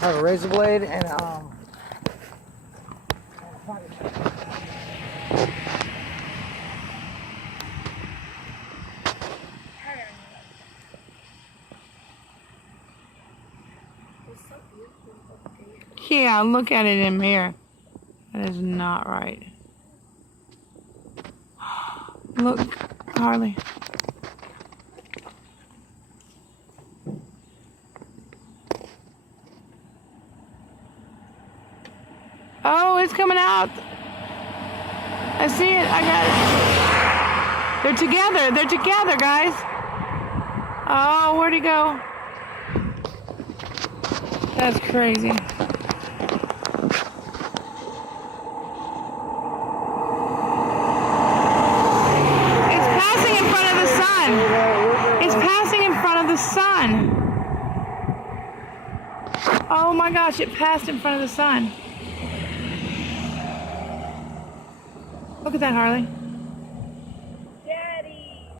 have a razor blade and yeah, look at it in the mirror. That is not right. Look, Harley. Oh, it's coming out. I see it. I got it. They're together. They're together, guys. Oh, where'd he go? That's crazy. It's passing in front of the sun. It's passing in front of the sun. Oh my gosh, it passed in front of the sun. Look at that, Harley.